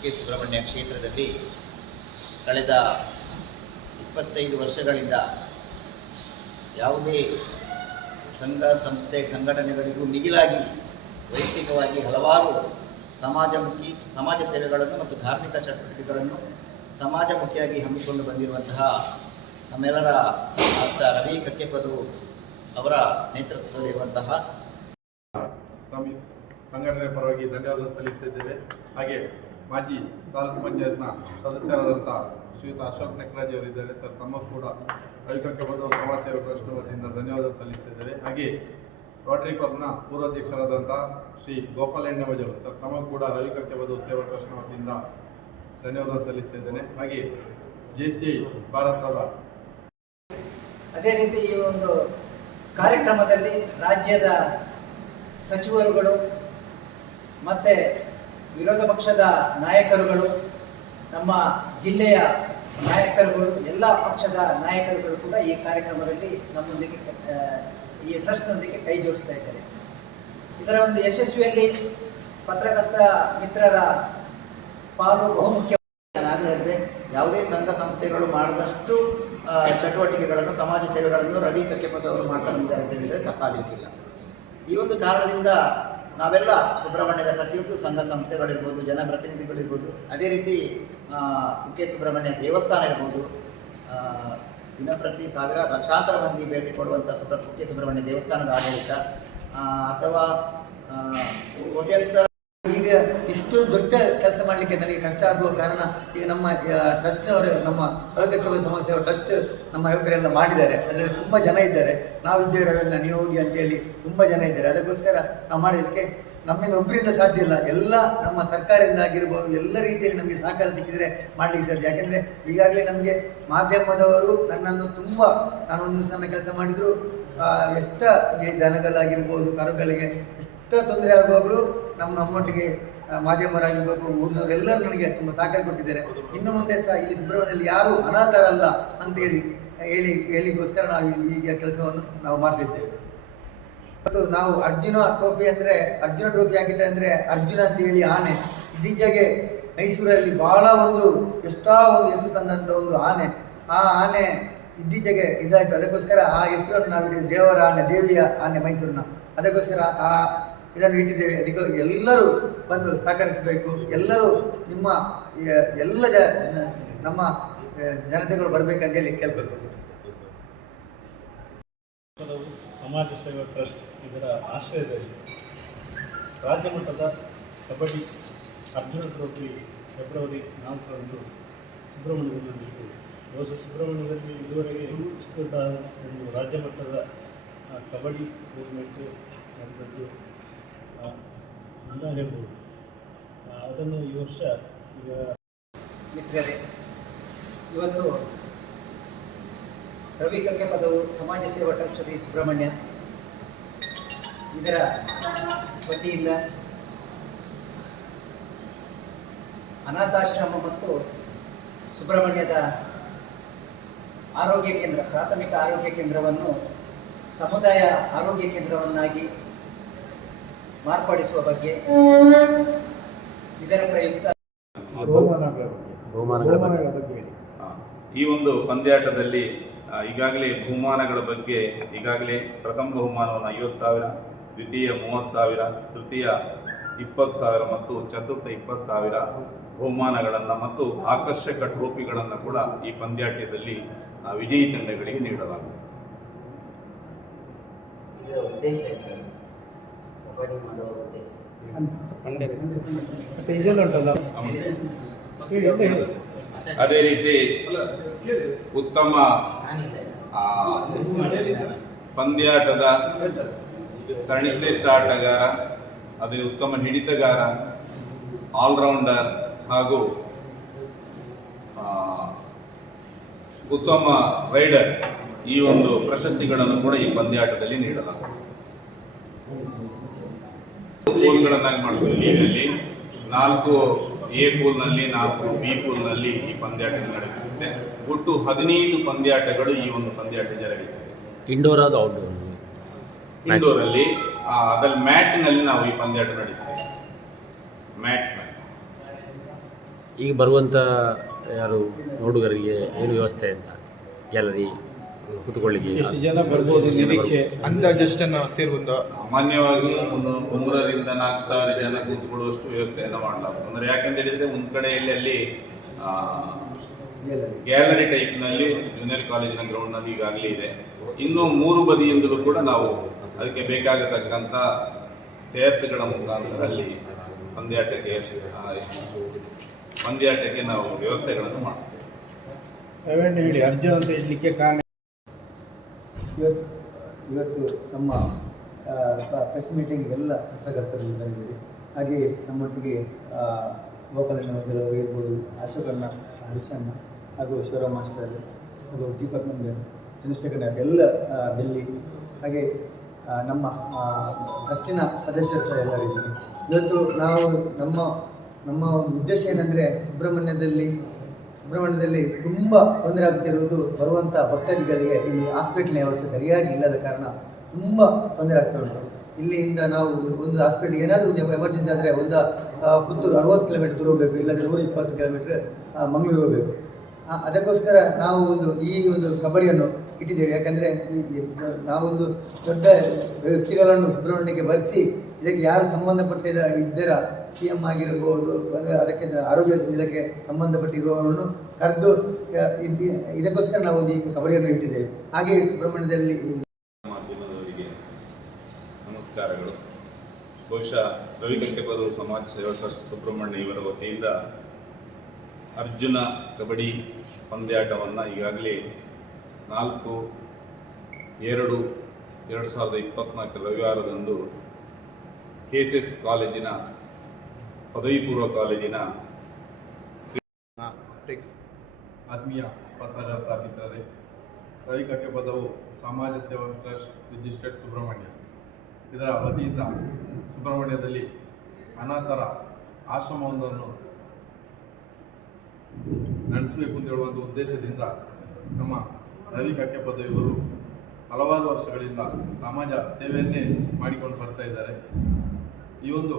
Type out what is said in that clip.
K Subrahmanya ಕ್ಷೇತ್ರದಲ್ಲಿ ಕಳೆದ 25 ವರ್ಷಗಳಿಂದ ಯಾವುದೇ ಸಂಘ ಸಂಸ್ಥೆ ಸಂಘಟನೆಗಳಿಗೂ ಮಿಗಿಲಾಗಿ ವೈಯಕ್ತಿಕವಾಗಿ ಹಲವಾರು ಸಮಾಜ ಸೇವೆಗಳನ್ನು ಮತ್ತು ಧಾರ್ಮಿಕ ಚಟುವಟಿಕೆಗಳನ್ನು ಸಮಾಜಮುಖಿಯಾಗಿ ಹಮ್ಮಿಕೊಂಡು ಬಂದಿರುವಂತಹ ನಮ್ಮೆಲ್ಲರ ಆಪ್ತ ರವಿ ಕಕ್ಕೆಪದು ಅವರ ನೇತೃತ್ವದಲ್ಲಿರುವಂತಹ ಸಂಘಟನೆ ಪರವಾಗಿ ಧನ್ಯವಾದ ಸಲ್ಲಿಸುತ್ತಿದ್ದೇವೆ. ಹಾಗೆ ಮಾಜಿ ತಾಲೂಕು ಪಂಚಾಯತ್ನ ಸದಸ್ಯರಾದಂಥ ಶ್ರೀಯುತ ಅಶೋಕ್ ನೆಕ್ರಾಜ್ ಅವರಿದ್ದಾರೆ. ಸರ್, ತಮ್ಮ ಕೂಡ ರವಿ ಕಕ್ಕೆಪದು ಸಮಾಜ ಸೇವಾ ಟ್ರಸ್ಟ್ ವತಿಯಿಂದ ಧನ್ಯವಾದ ಸಲ್ಲಿಸುತ್ತಿದ್ದೇವೆ. ಹಾಗೆ ರೋಟರಿ ಕ್ಲಬ್ನ ಪೂರ್ವಾಧ್ಯಕ್ಷರಾದಂಥ ಶ್ರೀ ಗೋಪಾಲ್ ಎಣ್ಣೆವಜ್ ಅವರು. ಸರ್, ತಮ್ಮ ಕೂಡ ರವಿ ಕಕ್ಕೆಪದು ಸೇವಾ ಟ್ರಸ್ಟ್ ವತಿಯಿಂದ ಧನ್ಯವಾದ ಸಲ್ಲಿಸುತ್ತಿದ್ದೇನೆ. ಹಾಗೆ JCI ಭಾರತದ ಅದೇ ರೀತಿ ಈ ಒಂದು ಕಾರ್ಯಕ್ರಮದಲ್ಲಿ ರಾಜ್ಯದ ಸಚಿವರುಗಳು ಮತ್ತು ವಿರೋಧ ಪಕ್ಷದ ನಾಯಕರುಗಳು, ನಮ್ಮ ಜಿಲ್ಲೆಯ ನಾಯಕರುಗಳು, ಎಲ್ಲ ಪಕ್ಷದ ನಾಯಕರುಗಳು ಕೂಡ ಈ ಕಾರ್ಯಕ್ರಮದಲ್ಲಿ ನಮ್ಮೊಂದಿಗೆ ಈ ಟ್ರಸ್ಟ್ನೊಂದಿಗೆ ಕೈ ಜೋಡಿಸ್ತಾ ಇದ್ದಾರೆ. ಇದರ ಒಂದು ಯಶಸ್ವಿಯಲ್ಲಿ ಪತ್ರಕರ್ತ ಮಿತ್ರರ ಪಾಲು ಬಹುಮುಖ್ಯ. ನಾನಾಗಲೇ ಹೇಳಿದೆ, ಯಾವುದೇ ಸಂಘ ಸಂಸ್ಥೆಗಳು ಮಾಡಿದಷ್ಟು ಚಟುವಟಿಕೆಗಳನ್ನು, ಸಮಾಜ ಸೇವೆಗಳನ್ನು ರವಿ ಕಕ್ಕೆಪದು ಅವರು ಮಾಡ್ತಾ ಬಂದಿದ್ದಾರೆ ಅಂತ ಹೇಳಿದರೆ ತಪ್ಪಾಗಲಿಕ್ಕಿಲ್ಲ. ಈ ಒಂದು ಕಾರಣದಿಂದ ನಾವೆಲ್ಲ ಸುಬ್ರಹ್ಮಣ್ಯದ ಪ್ರತಿಯೊಂದು ಸಂಘ ಸಂಸ್ಥೆಗಳಿರ್ಬೋದು, ಜನಪ್ರತಿನಿಧಿಗಳಿರ್ಬೋದು, ಅದೇ ರೀತಿ ಕುಕ್ಕೆ ಸುಬ್ರಹ್ಮಣ್ಯ ದೇವಸ್ಥಾನ ಇರ್ಬೋದು, ದಿನಪ್ರತಿ ಲಕ್ಷಾಂತರ ಮಂದಿ ಭೇಟಿ ಕೊಡುವಂಥ ಕುಕ್ಕೆ ಸುಬ್ರಹ್ಮಣ್ಯ ದೇವಸ್ಥಾನದ ಆಡಳಿತ, ಅಥವಾ ಕೋಟ್ಯಂತರ. ಈಗ ಇಷ್ಟು ದೊಡ್ಡ ಕೆಲಸ ಮಾಡಲಿಕ್ಕೆ ನನಗೆ ಕಷ್ಟ ಆಗುವ ಕಾರಣ, ಈಗ ನಮ್ಮ ಟ್ರಸ್ಟ್ನವರು, ನಮ್ಮ ರವಿ ಕಕ್ಕೆಪದು ಸಮಾಜ ಸೇವಾ ಟ್ರಸ್ಟ್ ನಮ್ಮ ಯುವಕರೆಲ್ಲ ಮಾಡಿದ್ದಾರೆ. ಅದರಲ್ಲಿ ತುಂಬ ಜನ ಇದ್ದಾರೆ. ನಾವಿದ್ದೇವೆಲ್ಲ ನೀವು ಹೋಗಿ ಅಂತೇಳಿ ತುಂಬ ಜನ ಇದ್ದಾರೆ. ಅದಕ್ಕೋಸ್ಕರ ನಾವು ಮಾಡಿದ್ದಕ್ಕೆ ನಮ್ಮಿಂದ ಒಬ್ಬರಿಂದ ಸಾಧ್ಯ ಇಲ್ಲ. ಎಲ್ಲ ನಮ್ಮ ಸರ್ಕಾರದಿಂದ ಆಗಿರ್ಬೋದು, ಎಲ್ಲ ರೀತಿಯಲ್ಲಿ ನಮಗೆ ಸಹಕಾರ ಸಿಕ್ಕಿದರೆ ಮಾಡಲಿಕ್ಕೆ ಸಾಧ್ಯ. ಯಾಕೆಂದರೆ ಈಗಾಗಲೇ ನಮಗೆ ಮಾಧ್ಯಮದವರು ನನ್ನನ್ನು ತುಂಬ, ನಾನೊಂದು ಸಣ್ಣ ಕೆಲಸ ಮಾಡಿದರೂ ಎಷ್ಟ ಈ ದನಗಳಾಗಿರ್ಬೋದು, ಕರುಗಳಿಗೆ ಎಷ್ಟೋ ತೊಂದರೆ ಆಗುವಾಗಲೂ ನಮ್ಮೊಟ್ಟಿಗೆ ಮಾಧ್ಯಮರಾಗಿರ್ಬೋದು, ಊರಿನವರೆಲ್ಲರೂ ನನಗೆ ತುಂಬ ಸಹಕಾರ ಕೊಟ್ಟಿದ್ದಾರೆ. ಇನ್ನು ಮುಂದೆ ಸಹ ಇಲ್ಲಿ ಸುಬ್ರಹ್ಮಣ್ಯದಲ್ಲಿ ಯಾರೂ ಅನಾಥರಲ್ಲ ಅಂತೇಳಿ ಹೇಳಿಗೋಸ್ಕರ ನಾವು ಈಗ ಕೆಲಸವನ್ನು ನಾವು ಮಾಡ್ತಿದ್ದೇವೆ. ಮತ್ತು ನಾವು ಅರ್ಜುನ ಟ್ರೋಫಿ ಆಗಿದ್ದೆ ಅಂದರೆ ಅರ್ಜುನ ಅಂತೇಳಿ ಆನೆ ಇತ್ತೀಚೆಗೆ ಮೈಸೂರಲ್ಲಿ ಭಾಳ ಎಷ್ಟೋ ಒಂದು ಹೆಸರು ತಂದಂಥ ಒಂದು ಆನೆ, ಆ ಆನೆ ಇತ್ತೀಚೆಗೆ ಇದಾಯಿತು. ಅದಕ್ಕೋಸ್ಕರ ಆ ಹೆಸರನ್ನು ನಾವು ದೇವರ ಆನೆ, ದೇವಿಯ ಆನೆ ಮೈಸೂರಿನ, ಅದಕ್ಕೋಸ್ಕರ ಇದನ್ನು ಇಟ್ಟಿದ್ದೇವೆ. ಅದಕ್ಕೆ ಎಲ್ಲರೂ ಬಂದು ಸಹಕರಿಸಬೇಕು. ಎಲ್ಲರೂ ನಮ್ಮ ಜನತೆಗಳು ಬರಬೇಕಂತೇಳಿ ಕೇಳ್ಕೊಳ್ಬೇಕು. ಸಮಾಜ ಸೇವಾ ಟ್ರಸ್ಟ್ ಇದರ ಆಶ್ರಯದಲ್ಲಿ ರಾಜ್ಯ ಮಟ್ಟದ ಕಬಡ್ಡಿ ಅರ್ಜುನ ಟ್ರೋಫಿ ಫೆಬ್ರವರಿ 4ರಂದು ಸುಬ್ರಹ್ಮಣ್ಯದಲ್ಲಿ ಸುಬ್ರಹ್ಮಣ್ಯದಲ್ಲಿ ಇದುವರೆಗೆ ಇಷ್ಟು ದೊಡ್ಡ ಒಂದು ರಾಜ್ಯ ಮಟ್ಟದ ಕಬಡ್ಡಿ ಟೂರ್ನಮೆಂಟು ನಡೆದದ್ದು ಅಂತ ಹೇಳ್ಬೋದು. ಅದನ್ನು ಈ ವರ್ಷ ಈಗ ಮಿತ್ರರೇ, ಇವತ್ತು ರವಿ ಕಕ್ಕೆಪದು ಸಮಾಜ ಸೇವಾ ಟ್ರಸ್ಟ್ ಶ್ರೀ ಸುಬ್ರಹ್ಮಣ್ಯ ಇದರ ವತಿಯಿಂದ ಅನಾಥಾಶ್ರಮ ಮತ್ತು ಸುಬ್ರಹ್ಮಣ್ಯದ ಆರೋಗ್ಯ ಕೇಂದ್ರ, ಪ್ರಾಥಮಿಕ ಆರೋಗ್ಯ ಕೇಂದ್ರವನ್ನು ಸಮುದಾಯ ಆರೋಗ್ಯ ಕೇಂದ್ರವನ್ನಾಗಿ ಮಾರ್ಪಡಿಸುವ ಬಗ್ಗೆ ಇದರ ಪ್ರಯುಕ್ತ ಈ ಒಂದು ಪಂದ್ಯಾಟದಲ್ಲಿ ಈಗಾಗಲೇ ಬಹುಮಾನಗಳ ಬಗ್ಗೆ ಪ್ರಥಮ ಬಹುಮಾನವನ್ನು 50,000, ದ್ವಿತೀಯ 30,000, ತೃತೀಯ 20,000 ಮತ್ತು ಚತುರ್ಥ 20,000 ಬಹುಮಾನಗಳನ್ನು ಮತ್ತು ಆಕರ್ಷಕ ಟ್ರೋಫಿಗಳನ್ನು ಕೂಡ ಈ ಪಂದ್ಯಾಟದಲ್ಲಿ ವಿಜಯಿ ತಂಡಗಳಿಗೆ ನೀಡಲಾಗಿದೆ. ಅದೇ ರೀತಿ ಉತ್ತಮ ಪಂದ್ಯಾಟದ ಸರಣಿಶ್ರೇಷ್ಠ ಆಟಗಾರ, ಅದೇ ಉತ್ತಮ ಹಿಡಿತಗಾರ, ಆಲ್ರೌಂಡರ್ ಹಾಗೂ ಉತ್ತಮ ರೈಡರ್ ಈ ಒಂದು ಪ್ರಶಸ್ತಿಗಳನ್ನು ಕೂಡ ಈ ಪಂದ್ಯಾಟದಲ್ಲಿ ನೀಡಲಾಗುತ್ತದೆ. ಪೂಲ್ಗಳನ್ನಾಗಿ ಮಾಡಬಹುದು. ಲೀಗಲ್ಲಿ 4 ಎ ಪೂಲ್ನಲ್ಲಿ, 4 ಬಿ ಪೂಲ್ನಲ್ಲಿ ಈ ಪಂದ್ಯಾಟ ನಡೆಯುತ್ತೆ. ಒಟ್ಟು 15 ಪಂದ್ಯಾಟಗಳು ಈ ಒಂದು ಪಂದ್ಯಾಟ ಜರುಗುತ್ತದೆ. ಇಂಡೋರ್ ಅದು ಔಟ್ಡೋರ್? ಇಂಡೋರಲ್ಲಿ, ಅದರಲ್ಲಿ ಮ್ಯಾಟ್ನಲ್ಲಿ ನಾವು ಈ ಪಂದ್ಯಾಟ ನಡೆಸ್ತೇವೆ. ಮ್ಯಾಟ್ ಮೇಲೆ. ಈಗ ಬರುವಂಥ ಯಾರು ನೋಡುಗರಿಗೆ ಏನು ವ್ಯವಸ್ಥೆ ಅಂತ ಗ್ಯಾಲರಿ ಕೂತ್ಕೊಳ್ಳಿಕ್ಕೆ ಎಷ್ಟು ಜನ ಬರ್ಬೋದು ನಿರೀಕ್ಷೆ? ಅಂದಾಜಷ್ಟನ್ನು ಸೇರ್ಬಂದು ಸಾಮಾನ್ಯವಾಗಿ ಒಂದು 3,000 ರಿಂದ 4,000 ಜನ ಕೂತ್ಕೊಳ್ಳುವಷ್ಟು ವ್ಯವಸ್ಥೆಯನ್ನು ಮಾಡಲಾಗುತ್ತೆ. ಅಂದರೆ ಯಾಕಂತ ಹೇಳಿದರೆ ಒಂದು ಕಡೆಯಲ್ಲಿ ಅಲ್ಲಿ ಗ್ಯಾಲರಿ ಟೈಪ್ನಲ್ಲಿ ಜೂನಿಯರ್ ಕಾಲೇಜಿನ ಗ್ರೌಂಡ್ನಲ್ಲಿ ಈಗಾಗಲೇ ಇದೆ. ಇನ್ನೂ 3 ಬದಿಯಿಂದಲೂ ಕೂಡ ನಾವು ಅದಕ್ಕೆ ಬೇಕಾಗತಕ್ಕಂಥ ಚೇರ್ಸ್ಗಳ ಮುಖಾಂತರ ಅಲ್ಲಿ ಪಂದ್ಯಾಟಕ್ಕೆ ನಾವು ವ್ಯವಸ್ಥೆಗಳನ್ನು ಮಾಡ್ತೇವೆ. ದಯವಿಟ್ಟು ಹೇಳಿ ಅರ್ಜುನ್ ಅಂತ ಹೇಳಲಿಕ್ಕೆ ಕಾರಣ. ಇವತ್ತು ನಮ್ಮ ಪ್ರೆಸ್ ಮೀಟಿಂಗ್ ಎಲ್ಲ ಪತ್ರಕರ್ತರು ಬಂದಿದ್ದೀವಿ. ಹಾಗೆ ನಮ್ಮೊಟ್ಟಿಗೆ ಗೋಪಾಲಣ್ಣ ಇರ್ಬೋದು, ಅಶೋಕಣ್ಣ, ಹರೀಶಣ್ಣ ಹಾಗೂ ಶಿವರಾಮ್ ಮಾಸ್ಟರ್ ಹಾಗೂ ದೀಪಕ್ ಮಂದಿರ್, ಚಂದ್ರಶೇಖರ್ ನಾಯಕ್ ಎಲ್ಲ ಡೆಲ್ಲಿ, ಹಾಗೆ ನಮ್ಮ ಟ್ರಸ್ಟಿನ ಸದಸ್ಯರು ಸಹ ಎಲ್ಲರಿದ್ದೀವಿ. ಇವತ್ತು ನಾವು ನಮ್ಮ ಒಂದು ಉದ್ದೇಶ ಏನಂದರೆ ಸುಬ್ರಹ್ಮಣ್ಯದಲ್ಲಿ ತುಂಬ ತೊಂದರೆ ಆಗ್ತಿರುವುದು ಬರುವಂಥ ಭಕ್ತಾದಿಗಳಿಗೆ ಇಲ್ಲಿ ಹಾಸ್ಪಿಟ್ಲಿನ ವ್ಯವಸ್ಥೆ ಸರಿಯಾಗಿ ಇಲ್ಲದ ಕಾರಣ ತುಂಬ ತೊಂದರೆ ಆಗ್ತಾ ಉಂಟು. ಇಲ್ಲಿಂದ ನಾವು ಒಂದು ಹಾಸ್ಪಿಟ್ಲಿಗೆ ಏನಾದರೂ ಒಂದು ಎಮರ್ಜೆನ್ಸಿ ಆದರೆ ಒಂದು ಪುತ್ತೂರು 60 ಕಿಲೋಮೀಟರ್ ದೂರ ಹೋಗಬೇಕು, ಇಲ್ಲಾಂದರೆ 120 ಕಿಲೋಮೀಟರ್ ಮಂಗಳೂರು ಹೋಗಬೇಕು. ಅದಕ್ಕೋಸ್ಕರ ನಾವು ಈ ಒಂದು ಕಬಡ್ಡಿಯನ್ನು ಇಟ್ಟಿದ್ದೇವೆ. ಯಾಕಂದರೆ ನಾವೊಂದು ದೊಡ್ಡ ವ್ಯಕ್ತಿಗಳನ್ನು ಸುಬ್ರಹ್ಮಣ್ಯಕ್ಕೆ ಬರೆಸಿ ಇದಕ್ಕೆ ಯಾರು ಇದ್ದೀರ CM ಆಗಿರ್ಬೋದು, ಅದಕ್ಕೆ ಆರೋಗ್ಯ ಇದಕ್ಕೆ ಸಂಬಂಧಪಟ್ಟಿರುವವರನ್ನು ಕರೆದು ಇದಕ್ಕೋಸ್ಕರ ನಾವು ಈ ಕಬಡ್ಡಿಯನ್ನು ಇಟ್ಟಿದ್ದೇವೆ. ಹಾಗೆಯೇ ಸುಬ್ರಹ್ಮಣ್ಯದಲ್ಲಿ ಮಾಧ್ಯಮದವರಿಗೆ ನಮಸ್ಕಾರಗಳು. ಬಹುಶಃ ರವಿಕಂಕೆಪದವು ಸಮಾಜ ಸೇವಾ ಟ್ರಸ್ಟ್ ಸುಬ್ರಹ್ಮಣ್ಯ ಇವರ ವತಿಯಿಂದ ಅರ್ಜುನ ಕಬಡ್ಡಿ ಪಂದ್ಯಾಟವನ್ನು ಈಗಾಗಲೇ 4/2/2024 ರವಿವಾರದಂದು KCS ಕಾಲೇಜಿನ ಪದವಿ ಪೂರ್ವ ಕಾಲೇಜಿನ ಆತ್ಮೀಯ ಪತ್ರಕರ್ತ ಮಿತ್ರರೇ, ರವಿಕಂಕೆಪದವು ಸಮಾಜ ಸೇವಾ ಟ್ರಸ್ಟ್ ರಿಜಿಸ್ಟರ್ಡ್ ಸುಬ್ರಹ್ಮಣ್ಯ ಇದರ ವತಿಯಿಂದ ಸುಬ್ರಹ್ಮಣ್ಯದಲ್ಲಿ ಅನಾಥರ ಆಶ್ರಮವೊಂದನ್ನು ನಡೆಸಬೇಕು ಅಂತ ಹೇಳುವಂಥ ಉದ್ದೇಶದಿಂದ ನಮ್ಮ ರವಿಕಂಕೆಪದ ಇವರು ಹಲವಾರು ವರ್ಷಗಳಿಂದ ಸಮಾಜ ಸೇವೆಯನ್ನೇ ಮಾಡಿಕೊಂಡು ಬರ್ತಾ ಇದ್ದಾರೆ. ಈ ಒಂದು